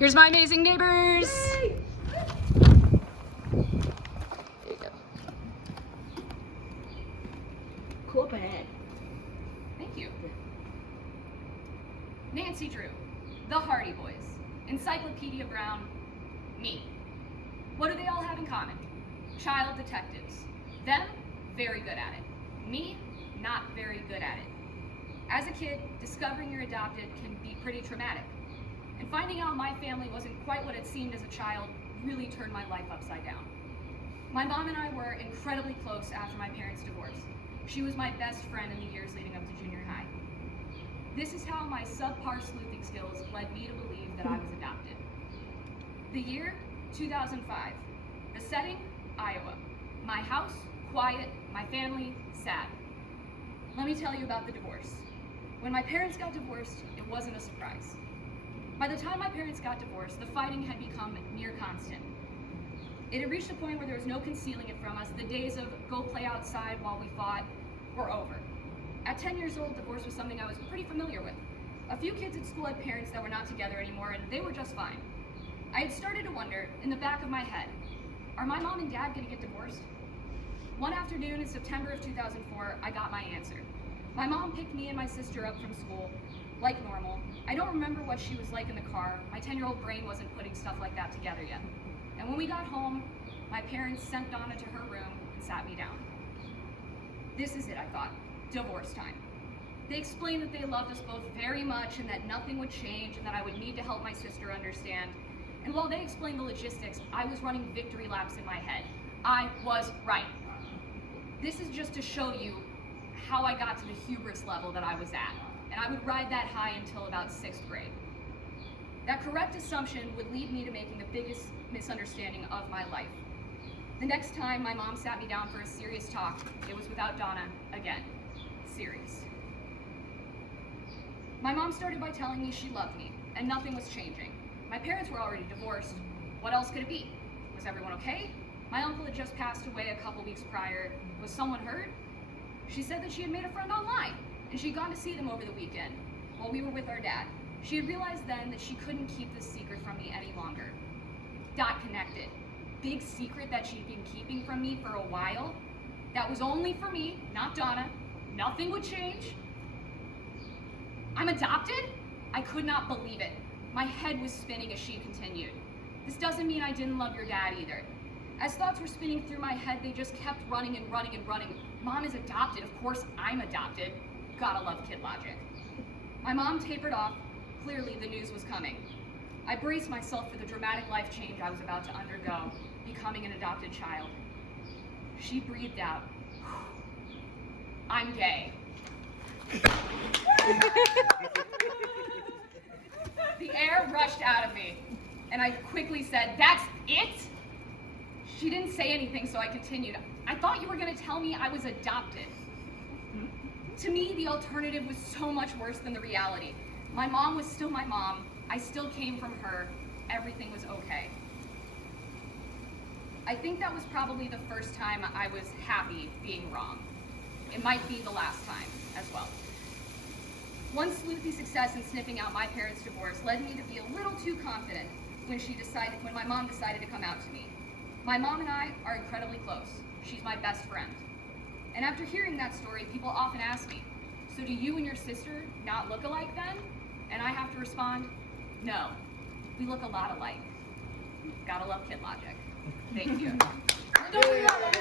Here's my amazing neighbors. Yay! There you go. Cool bag. Thank you. Nancy Drew, the Hardy Boys, Encyclopedia Brown, me. What do they all have in common? Child detectives. Them, very good at it. Me, not very good at it. As a kid, discovering you're adopted can be pretty traumatic. And finding out my family wasn't quite what it seemed as a child really turned my life upside down. My mom and I were incredibly close after my parents' divorce. She was my best friend in the years leading up to junior high. This is how my subpar sleuthing skills led me to believe that I was adopted. The year, 2005. The setting, Iowa. My house, quiet. My family, sad. Let me tell you about the divorce. When my parents got divorced, it wasn't a surprise. By the time my parents got divorced, the fighting had become near constant. It had reached a point where there was no concealing it from us. The days of go play outside while we fought were over. At 10 years old, divorce was something I was pretty familiar with. A few kids at school had parents that were not together anymore, and they were just fine. I had started to wonder, in the back of my head, are my mom and dad gonna get divorced? One afternoon in September of 2004, I got my answer. My mom picked me and my sister up from school, like normal. I don't remember what she was like in the car. My 10-year-old brain wasn't putting stuff like that together yet. And when we got home, my parents sent Donna to her room and sat me down. This is it, I thought. Divorce time. They explained that they loved us both very much and that nothing would change and that I would need to help my sister understand. And while they explained the logistics, I was running victory laps in my head. I was right. This is just to show you how I got to the hubris level that I was at. And I would ride that high until about 6th grade. That correct assumption would lead me to making the biggest misunderstanding of my life. The next time my mom sat me down for a serious talk, it was without Donna again. Serious. My mom started by telling me she loved me, and nothing was changing. My parents were already divorced. What else could it be? Was everyone okay? My uncle had just passed away a couple weeks prior. Was someone hurt? She said that she had made a friend online, and she'd gone to see them over the weekend while we were with our dad. She had realized then that she couldn't keep this secret from me any longer. Dot connected. Big secret that she'd been keeping from me for a while. That was only for me, not Donna. Nothing would change. I'm adopted? I could not believe it. My head was spinning as she continued. This doesn't mean I didn't love your dad either. As thoughts were spinning through my head, they just kept running and running and running. Mom is adopted, of course I'm adopted. Gotta love kid logic. My mom tapered off. Clearly the news was coming. I braced myself for the dramatic life change I was about to undergo, becoming an adopted child. She breathed out, I'm gay. The air rushed out of me, and I quickly said, that's it? She didn't say anything, so I continued. I thought you were gonna tell me I was adopted. To me, the alternative was so much worse than the reality. My mom was still my mom. I still came from her. Everything was okay. I think that was probably the first time I was happy being wrong. It might be the last time as well. One sleuthy success in sniffing out my parents' divorce led me to be a little too confident when my mom decided to come out to me. My mom and I are incredibly close. She's my best friend. And after hearing that story, people often ask me, so do you and your sister not look alike then? And I have to respond, no, we look a lot alike. Gotta love kid logic. Thank you. Don't we all love